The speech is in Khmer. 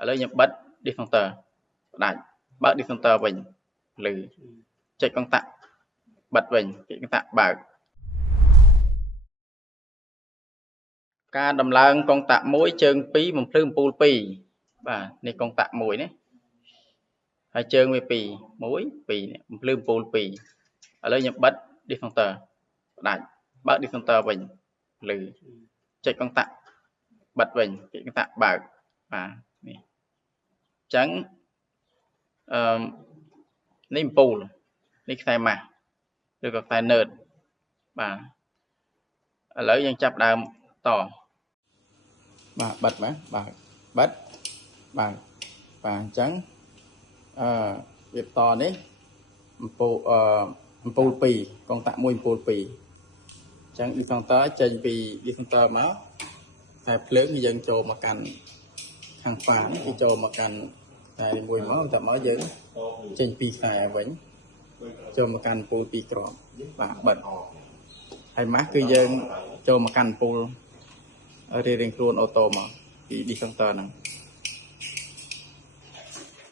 ឥឡូវខ្ញុំបិទ discounter ផ្ដាច់បើក discounter វិញឬចុចកុងតាក់បិទវិញចុចកុងតាក់បើកការដំឡើងកុងតាក់1ជើង2បំភ្លឺអំពូល2បាទនេះកុងតាក់1នេះហើយជើងវា2 1 2នេះបំភ្លឺអំពូល2ឥឡូវខ្ញុំបិទ discounter ផ្ដាច់បើក discounter វិញឬចុចកុងតាក់បិទវិញចុចកុងតាក់បើកបាទនេះអញ្ចឹងនេះអំពូលនេះខ្សែម៉ាស់ឬក៏ខ្សែ nerd បាទឥឡូវយើងចាប់ដើមតបាទបិទបាទបើកបិទបើកបាទអញ្ចឹងវាតនេះអំពូល2កុងតាក់1អំពូល2អញ្ចឹង discounter ចេញពី discounter មកខ្សែភ្លើងយើងចូលមកកាន់ខាងហ្វានេះគេចូលមកកាន់ខ្សែមួយមកតែមកយើងចេញពីខ្សែវិញចូលមកកាន់អំពូល2គ្រាប់បាទបិទហើយម៉ាស់គឺយើងចូលមកកាន់អំពូលរៀងខ្លួនអូតូមកពី discounter ហ្នឹង